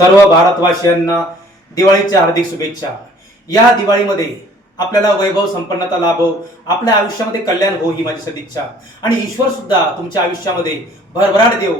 सर्व भारतवासियांना दिवाळीच्या हार्दिक शुभेच्छा. या दिवाळीमध्ये आपल्याला वैभव संपन्नता लाभो आपल्या आयुष्यामध्ये कल्याण हो ही माझी सदिच्छा. आणि ईश्वर सुद्धा तुमच्या आयुष्यामध्ये भरभराट देव.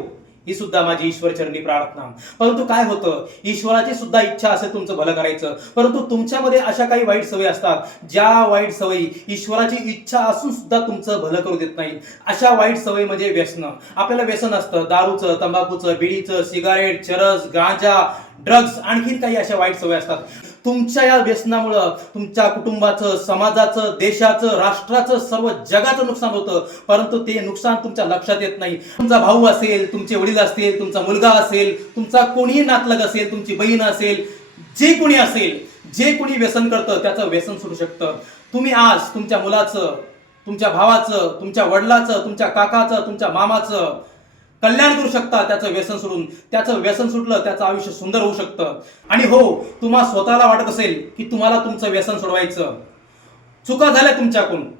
ही सुद्धा माझी ईश्वर चरणी प्रार्थना. परंतु काय होतं? ईश्वराची सुद्धा इच्छा असेल तुमचं भलं करायचं. परंतु तुमच्यामध्ये अशा काही वाईट सवयी असतात ज्या वाईट सवयी ईश्वराची इच्छा असून सुद्धा तुमचं भलं करू देत नाही अशा वाईट सवयी म्हणजे व्यसन. आपल्याला व्यसन असतं. दारूचं तंबाखूचं बिडीचं सिगारेट चरस गांजा ड्रग्स आणखीन काही अशा वाईट सवयी असतात. तुमच्या या व्यसनामुळं तुमच्या कुटुंबाचं समाजाचं देशाचं राष्ट्राचं सर्व जगाचं नुकसान होतं. परंतु ते नुकसान तुमच्या लक्षात येत नाही. तुमचा भाऊ असेल तुमचे वडील असतील तुमचा मुलगा असेल तुमचा कोणीही नातलग असेल तुमची बहीण असेल जे कोणी असेल जे कोणी व्यसन करतं त्याचं व्यसन सुरू शकतं. तुम्ही आज तुमच्या मुलाचं तुमच्या भावाचं तुमच्या वडिलाचं तुमच्या काकाचं तुमच्या मामाचं कल्याण करू शकता त्याचं व्यसन सोडून. त्याचं व्यसन सुटलं त्याचं आयुष्य सुंदर होऊ शकतं. आणि हो तुम्हाला स्वतःला वाटत असेल की तुम्हाला तुमचं व्यसन सोडवायचं. चुका झाल्या तुमच्याकडून.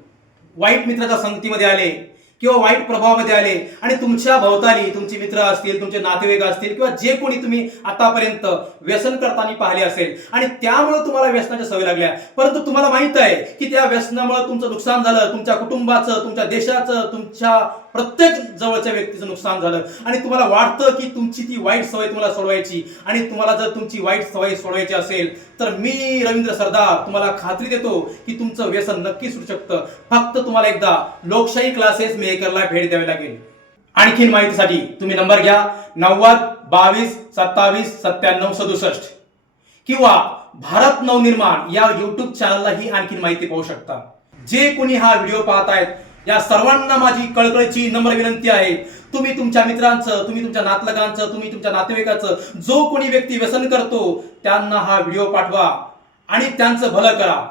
वाईट मित्राच्या संगतीमध्ये आले. किंवा वाईट प्रभावामध्ये आले आणि तुमच्या भोवताली तुमचे मित्र असतील तुमचे नातेवाईक असतील किंवा जे कोणी तुम्ही आतापर्यंत व्यसन करताना पाहिले असेल. आणि त्यामुळे तुम्हाला व्यसनाच्या सवय लागल्या. परंतु तुम्हाला माहीत आहे की त्या व्यसनामुळे तुमचं नुकसान झालं तुमच्या कुटुंबाचं तुमच्या देशाचं तुमच्या प्रत्येक जवळच्या व्यक्तीचं नुकसान झालं. आणि तुम्हाला वाटतं की तुमची ती वाईट सवय तुम्हाला सोडवायची. आणि तुम्हाला जर तुमची वाईट सवय सोडवायची असेल तर मी रवींद्र सरदार तुम्हाला खात्री देतो की तुमचं व्यसन नक्की सुटू शकतं. फक्त तुम्हाला एकदा लोकशाही क्लासेस मेकरला भेट द्यावी लागेल. आणखीन माहितीसाठी तुम्ही नंबर घ्या नव्वद बावीस सत्तावीस सत्त्याण्णव सदुसष्ट. किंवा भारत नवनिर्माण या युट्यूब चॅनलला ही आणखी माहिती पाहू शकता. जे कोणी हा व्हिडिओ पाहत आहेत या सर्वांना माझी कळकळीची नम्र विनंती आहे. तुम्ही तुमच्या मित्रांचं तुम्ही तुमच्या नातलगांचं तुम्ही तुमच्या नातेवाईकाचं जो कोणी व्यक्ती व्यसन करतो त्यांना हा व्हिडिओ पाठवा आणि त्यांचं भलं करा.